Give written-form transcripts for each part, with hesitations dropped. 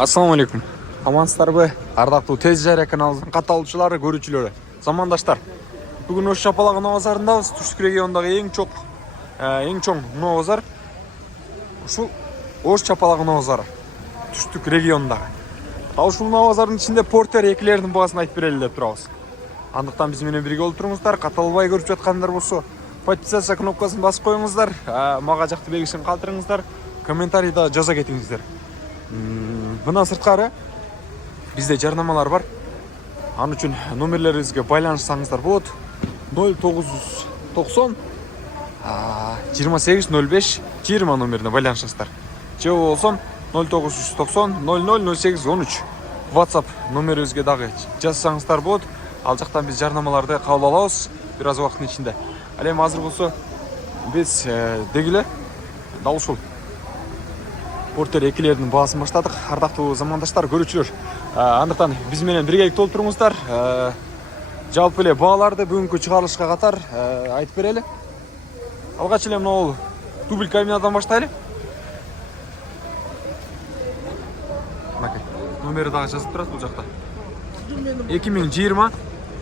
Assalamu алейкум. Амансыздарбы? Ардактуу Тез Жария каналыбыздын катталуучулары, көрүүчүлөрү, замандаштар. Бүгүн Ош Чапалак унаа базарындабыз. Түштүк регионундагы эң чоң унаа базар. Ушул Ош Чапалак унаа базары. Түштүк регионундагы. Ушул унаа базарынын ичинде Портер экилердин баасын айтып берели деп турабыз. Андыктан биз менен бирге олтуруңуздар. Катталбай көрүп жаткандар болсо, подписаться кнопкасын басып коюңуздар. Мага жакты белгисин калтырыңыздар. Комментарийда жаза кетиңиздер. Мына сырткары бизде жарнамалар бар. Ан үчүн номерлерибизге байланышсаңыздар болот. 0990 2805 20 номерине байланышасыздар. Же болсо 0990 000813 WhatsApp номерибизге дагы жазсаңыздар болот. Ал жактан биз жарнамаларды кабыл алабыз бир аз убакыттын ичинде. Ал эми азыр болсо биз дегиле дал ушул Портер экилердин баасын баштадык. Ардактуу замандаштар, көрүүчүлөр, андыктан биз менен биргеликте олтуруңуздар. Жалпы эле бааларды бүгүнкү чыгарылышка катар айтып берели. Алгач эле могул дубль кабинадан баштайлы. Мынакей номери дагы жазып турат бул жакта. 2020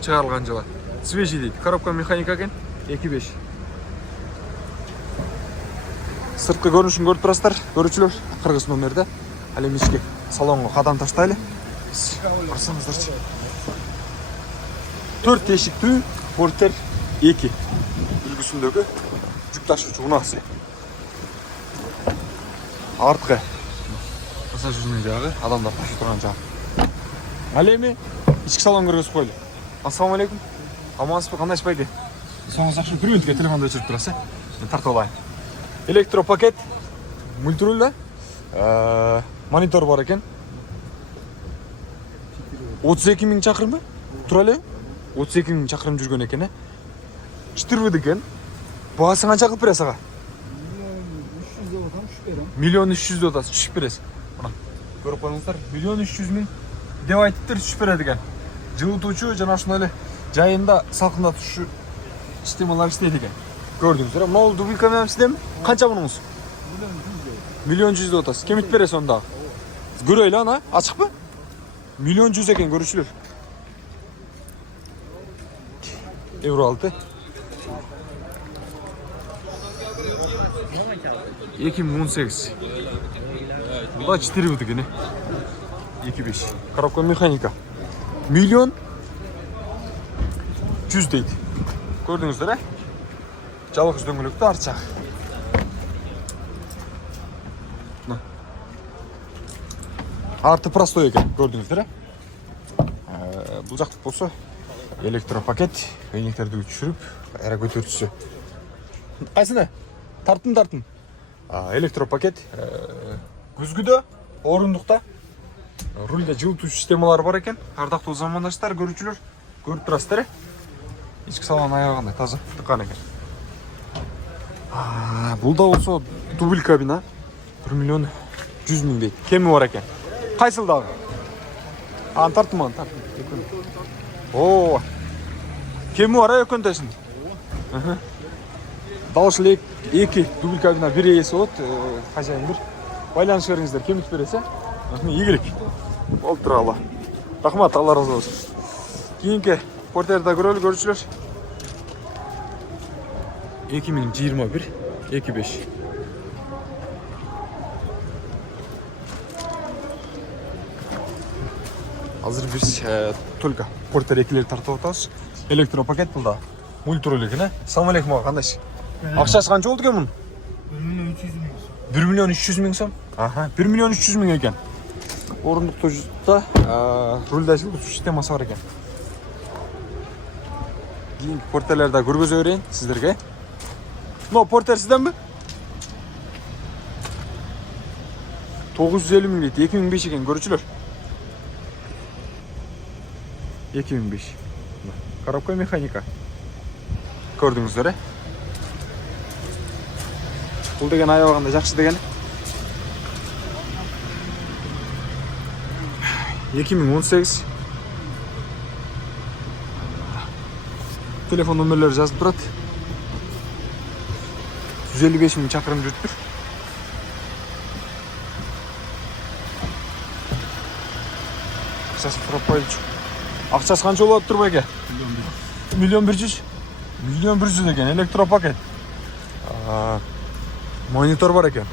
чыгарылган жылы. Свежий дейт. Коробка механика экен. 2.5. Сырткы көрүнүшүн көрүп турасыздар, көрүүчүлөр, кыргыз номерде. Ал эми ички салонго кадам таштайлы. Карасаңыздарчы. 4 тешиктүү Портер 2 үлгүсүндөгү жүк ташуучу унаасы. Арткы пассажирный жагы, адамдар ташып турган жагы. Ал эми ички салон көргөзүп койлу. Ассаламу алейкум. Амансызбы, кандайсыз байке? Соңуз жакшы күрүнтүгө телефонду өчүрүп турасыз. Мен тартып алайын. Электропакет, мультируль, монитор бар экен. 32 000 чакырым, тура эле 32 000 чакырым жүргөн экен. Штырбыды экен. Баасы канча кылып бересиз ага? 1 300 деп атасыз, түшүп бересиз. Мына көрүп коюңуздар, 1 300 000 деп айтыптыр, түшүп берет экен. Жылытуучу жана ушундай эле жайында салкындатуучу системалар иштейт экен. Gördünüzdür. Могул дубль камера сиздеми? Канча мунуңуз? 1 100 000 деп атасыз. Кемит бересиз онда? Көрөйлү ана, ачыкпы? 1 100 000 экен, көрүүчүлөр. Евро 6. 2018. Буда 4 бут экен. 2.5. Коробка механика. 1 100 000 дейт. Көрдүңүздөр, жалгыз дөңгөлөктү арчак. Арты простой экен, көрдүңүздөр. Бул жакты болсо электропакет, эйнектерди өчүрүп, ара көтөрүүчүсү. Кайсыны? Тартын. Электропакет, күзгүдө, орундукта, рульде жылытуучу системалар бар экен. Ардактуу замандаштар, көрүүчүлөр, көрүп турасыздар. Ички салон аягында таза тыккан экен. Бул да болсо дубль кабина 1 100 000 дейт. Кеми бар экен. Кайсыл дагы? Тартым. О! Кеми бар экөнтесин. Дауыс эле 2 дубль кабина 1 ээси болот. Хажайын бир байланыш бериңиздер, кемитип бересе. Ийгилик. Болуп туралы. Рахмат, Алла разы болсун. Кийинки Портерде көрөлү, көрүүчүлөр. 2021 2.5. Азыр биз только Портер экилер тартып атабыз. Электропакет бул да. Мультируль экен. Assalamu алейкум, кандайсыз? Акчасы канча болду экен мунун? 1 300 000 сом. 1 300 000 экен. Орундуктта рульда жылытуучу системасы бар экен. Кийинки Портерлерди көргөзө берейин сиздерге. Портер сизденби? 950 000 дейт, 2005 экен, көрүүчүлөр. 2005. Коробка механика. Көрдүңүздөр, Бул деген аябагында жакшы деген. 2018. Телефон номерлери жазып турат. 155 000 чакырым жүрүптүр. Ақшасын сұрап қойылшы. Ақшасы қанша болады тұр бәке? Миллион 100. Миллион 100 екен, электропакет. Монитор бар екен.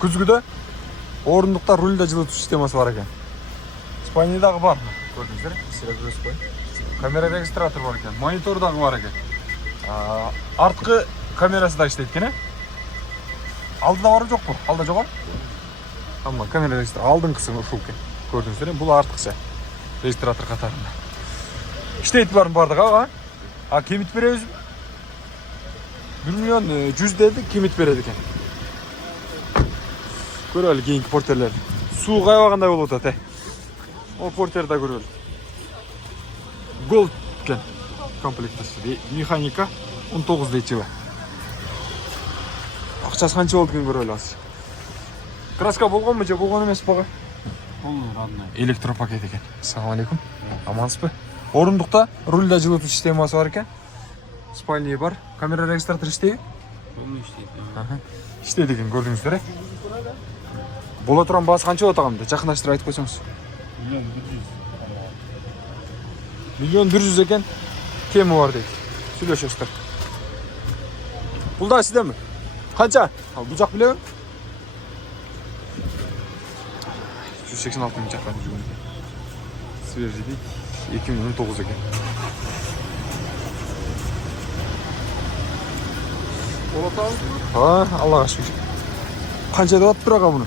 Күзгіде орындықта рульда жылыту системасы бар екен. Спайнидағы бар. Көрдіңіздер? Камера регистратор бар екен. Монитордағы бар екен. Артқы камерасы да іштейді екен. Алдыда бар жоқ бұл? Алда жоқ? Amma kamera rегистратор алдың қысы ұшылкен. Көрдіңіздер? Бұл артқысы. Регистратор қатарында. İşteydi var mı bardak ha? Ha kemit veriyoruz. 1 milyon 100 dedik kemit veredik. Göreli keyinki porterler. Su kayvağında yol otat. O porterde göreli. Gold ken komplektasi. Mexanika 19 deyçi var. Ақшасы қанша болды екен көрелі аз. Краска болған ма же болған емес баға? Электропакет екен. Ассалаумалейкум. Амансыз ба? Орындықта рульда жылыту системасы бар екен. Спальня бар. Камера регистратор іштейді? İştейді екен, көрдіңіздер. Бола тұрған басы қанша болады ағамды? Жақындаштырып айтып қойсаңыз. Миллион 100 екен. Кемі бар дейді. Сөйлесіңіздер. Бұл да сізде ме? Қанша? Бұл жақ білемін? 186 мың жаққан жүрген. Свежий дейді. 2019 екен. Болатау? Аллаға шүкір. Қанша да тұр аға бұны?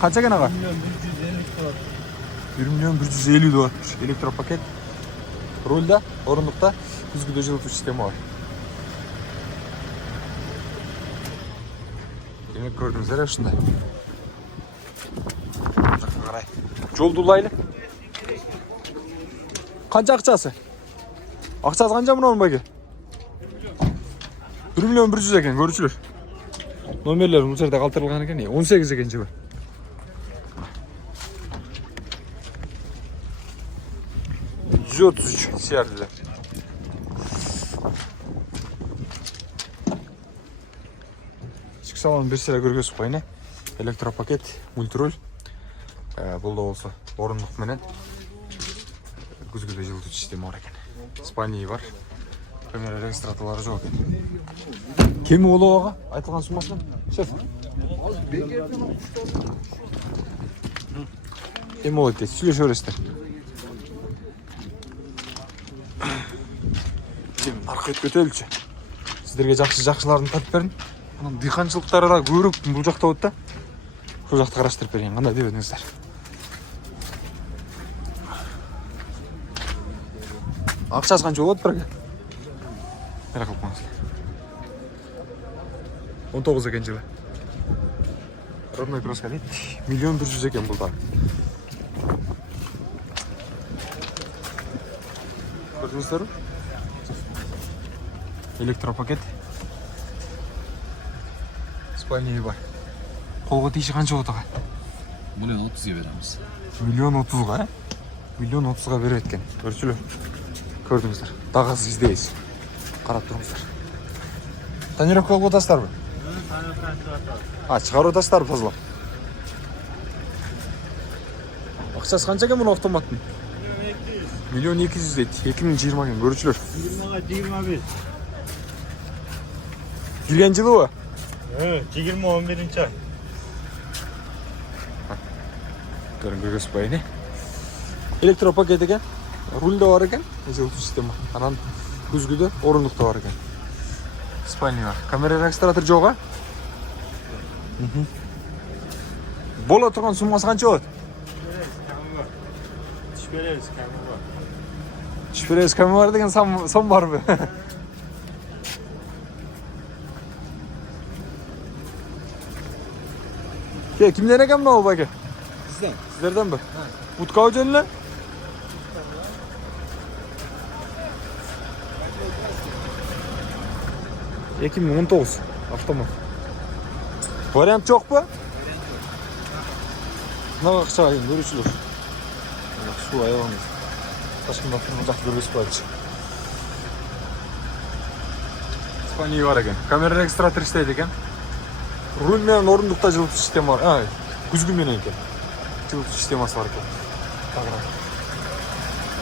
Қанша екен аға? 1 миллион 150 да тұр. Электропакет. Рульда, орындықта күзгіде жылыту система бар. Демек көрдіңіздер шындай. Қарай. Жолды ұлайлы. Қанша ақшасы? Ақшасы қанша мұна оның бәке? 1 миллион 100 екен, көрушілер. Номерлер бұл жерде қалтырылған екен. 18 екен жібі. $133 сиярдыда. Ішкі салонын бір сірі көргесіп қойны. Электропакет, мультироль. Бұл да олса орындық менен. Күзгіде жылыту система бар екен. Спальня бар. Камера регистраторлары жоқ екен. Кемі олу аға? Айтылған сумасынан? Шеф. Кемі олу дейді. Сөйлеш өрестер. Арқа етіп өтелікші. Сіздерге жақшыларын татып берін. Диханшылықтары да көріп бұл жақта өтті. Сол жақты қараштырып берейін. Қандай деп өтіңіздер. Ақшасы қанша болады бірге? Мәре қалып қаңыздар. 19 екен жылы. Родной краска дейді. 1 100 000 екен бұл да. Көрдіңіздер? Электропакет. Спальня бар. Қолға тиіші қанша болады аға? 1 30 береміз. 1 30-ға? 1 30-ға береді екен. Көршілер. Көрдіңіздер. Дағасы іздейіз. Қарап тұрыңыздар. Тонировка қылып отастар бі? Шығар отастар тазылап. Ақшасы қанша екен мұны автоматтың? 1 200 дейді. 2020 екен. Көршілер. 25. Келген жылы ба? 2011 ай. Көрін көргесіп байыне. Электропакет екен. Рульда бар екен. Жылыту система. Анан күзгіде орындықта бар екен. Спальня бар. Камера регистратор жоға? Бола тұрған сумасы қанша болады? Түшперез кәмі бар деген сон бар бі? Kimden ekem ne oldu bak? Sizden. Sizlerden mi? Utka hocanla? Ekim 19 avtomat. Variant çok mu? Ne kadar görüşülür. Su ayağımız. Taşkın bakın uzak görüşü var. İspanya var eken. Kamera registratör isteydi eken. Rul менен орындықта жылыту система бар. Күзгі менен екен. жылытуу системасы бар экен.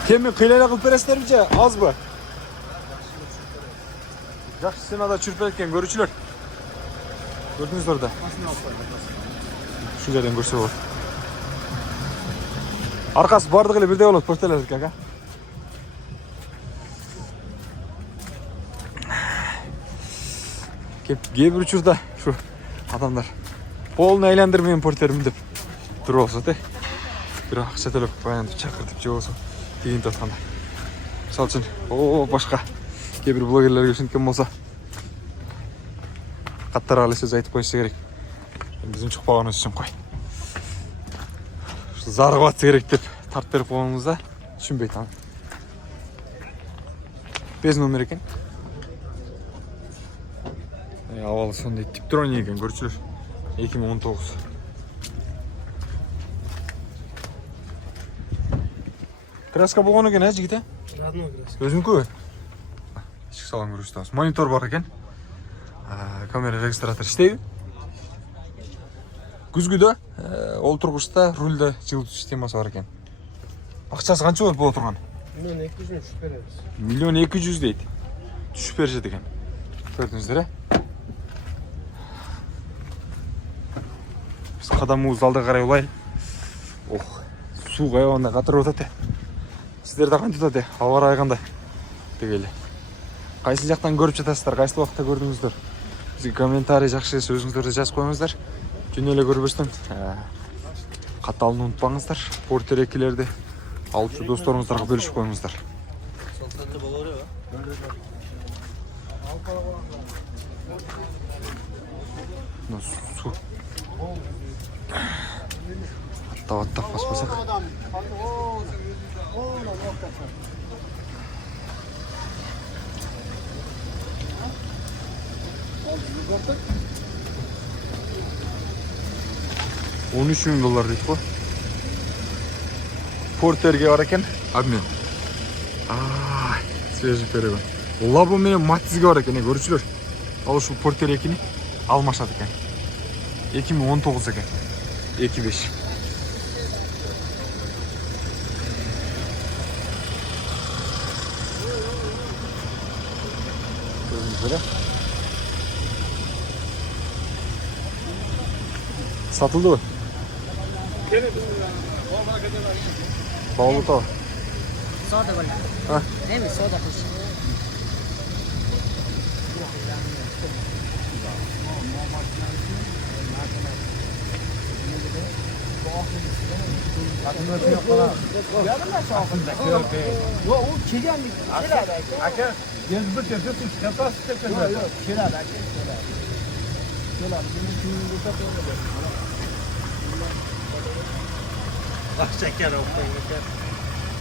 Кеми кыйлайла кылып бересиздерби же азбы? Жакшы стенада чүрүп экен көрүүчүлөр. Көрдүңүздөр да. Ушул жерден көрсө болот. Аркасы бардыгы эле бирдей болот, портелер экен, ага. Кээ бир учурда ушу адамдар полный айландыр менен портермин деп туруп алышат, бирок акча төлөп баягынтип чакыртып же болсо кийинтип атканда. Мисалы үчүн, башка кээ бир блогерлерге ушинткен болсо каттарга эле сөз айтып коюшу керек. Биздин чукпаганыбыз үчүн кой. Ушу зарабатса керек деп тартып берип койгонубузда түшүнбөйт аны. Без номер экен. Авалы сондай Типтроник екен көрчүлөр. 2019. Краска болгон экен, жигите? Родной краска. Өзүңкү? Ички салган көрүштүбүз. Монитор бар экен. Камера регистратор иштейби? Күзгүдө олтургучта рульда жылытуу системасы бар экен. Акчасы канча болот турган? 1.200.000 түшүп беребиз. 1.200.000 дейт. Түшүп беришет экен. Көрдүңүздөр, Биз кадамыбызды алдыга карай улайлы. Суу каябаганда катырып атат. Сиздер да кантип атат? Аба ырайы кандай? Дегеле. Кайсы жактан көрүп жатасыздар? Кайсы убакытта көрдүңүздөр? Бизге комментарий жакшы сөзүңүздөрдү жазып коюңуздар. Жөн эле көрбөстөн катталууну унутпаңыздар. Портер экилерди алчу досторуңуздарга бөлүшүп коюңуздар. Суу. Аттап баспасак. $13.000 дейт го. Портерге бар экен, обмен. Свежий перегон. Лабо менен Матизге бар экен, көрүүчүлөр. Ал ушул Портер 2-ни алмашат экен. 2019 экен. 2.5. Көрдүңүздөр. Satıldı. Bağlı tava. Soda var. Ha. Değil mi? Soda kız.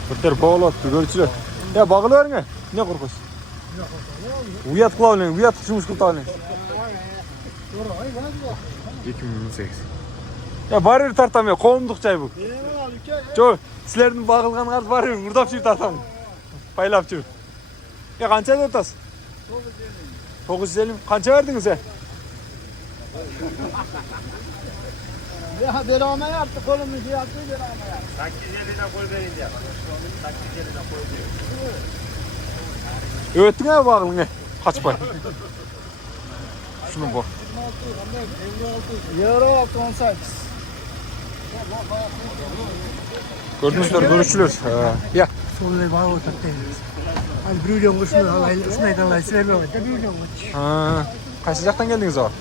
Портер bağlı görüntüler. Ya bağlı var mı? Ne korkuyorsun? Uyat kılavlen, uyat kışımız kıltavlen. 2018. Ya barır tartamıyor, kovumduk çay bu. Çok, sizlerin bağılgan kartı barır, vurdap çift tartam. Paylap çift. Ya kança da otas? 950. Kança verdiniz sen? Ya berame yaptı kolumuzu yaptı berame yaptı. 850'den koy verin diye. 850'den koy verin. Öğüttün ya bağılın kaç pay? Şunu bak. Euro 18. Gördünüzler, görüşürüz. Ya. Soruları bağlı oturttu. Hani bir milyon kuşunu alaylı, şunaydı alaylı, sevmiyorum. Bir milyon kuş. Kaç sıcaktan geldiniz abi?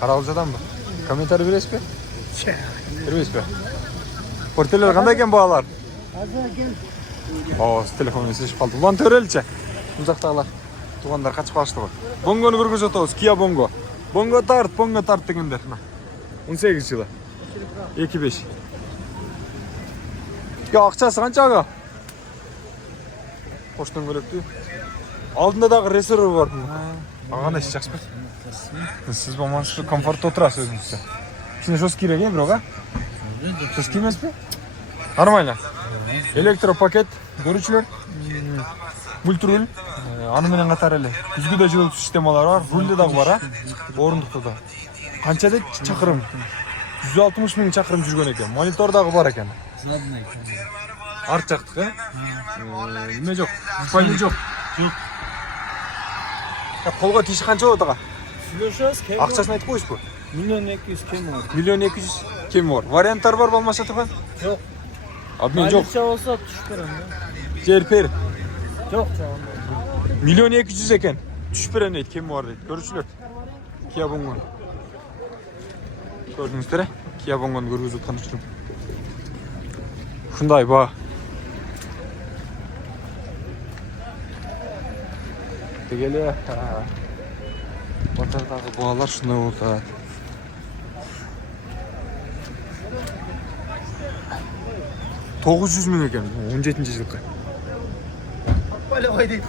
Karalıca'dan mı? Komentarı veres mi? Veres mi? Porteler kandayken bağlar? Hazır gel. Telefonu seçip kaldı. Ulan törelçe. Uzaktağlar. Tuğanlar kaçıp kaçtı var. Bongo'nu görgüz otağız. Kia Bongo. Bongo tart degenler. 18 yılı. 2.5. Ya akçası kança aga? Koştan gölöktü. Aldında da reserver var. Ағаны еш жақсы ба? Сіз болмаңыз комфортта отырасыз өзіңізде. Ішінде жос керек е, броға? Жос кимес пе? Нормально. Электропакет, көрүүчүлөр, мультируль, аны менен катар эле. Күзгүдө жылытуу системалары бар, рульде дагы бар, орундукта да. Канча дейт чакырым? 160 ming chaqirim жүрген ekan. Monitorдағы бар ekan. Zadnay. Арт жақтық, ә? Неме жоқ? Спальный жоқ. Жоқ. Қолға тиіші қанша болады аға? Слушай, кем? Ақшасын айтып қойшы бұл. 1.200.000 кем var. 1.200.000 кем бар. Варианттар бар болмаса тұрған? Жоқ. Обмен жоқ. Aylıkça olsa tuş берем ya. Жер пер. Жоқ canım. 1.200.000 екен. Түш берем дейді, кем бар дейді. Көрушілер. Kia Bongon. Көрдіңіздер, ә? Kia Bongon көргізіп отқан жүрмін. Шындай ба. Дегеле Батардағы бағалар шындай болды. 900 мың екен 17-ші жылғы. Böyle koy deyip.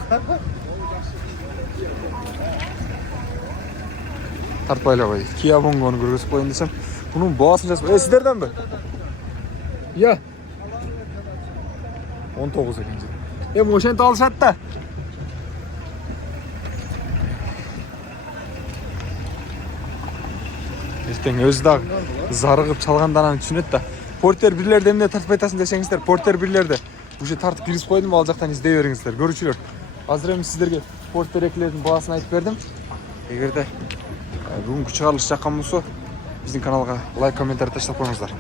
Тартпайлап ай. Kia Bongo'nu көргізіп қойын десем. Бұның бағасын жазып. Сіздерден бі? Иә. 19 екен. Ошен талышады да. Ертең өзі дағы зарығып çalғандананы түсінеді да. Портер бірлерді емне тартып айтасын десеңіздер, портер бірлерді уже тартып кіргізіп қойдым, ал жақтан іздей беріңіздер, көрушілер. Азыр енді сіздерге портер екілердің бағасын айтып бердім. Егерде бүгінгі шығарылыс жаққан болса, біздің каналға лайк, комментарий ташлап қойыңыздар.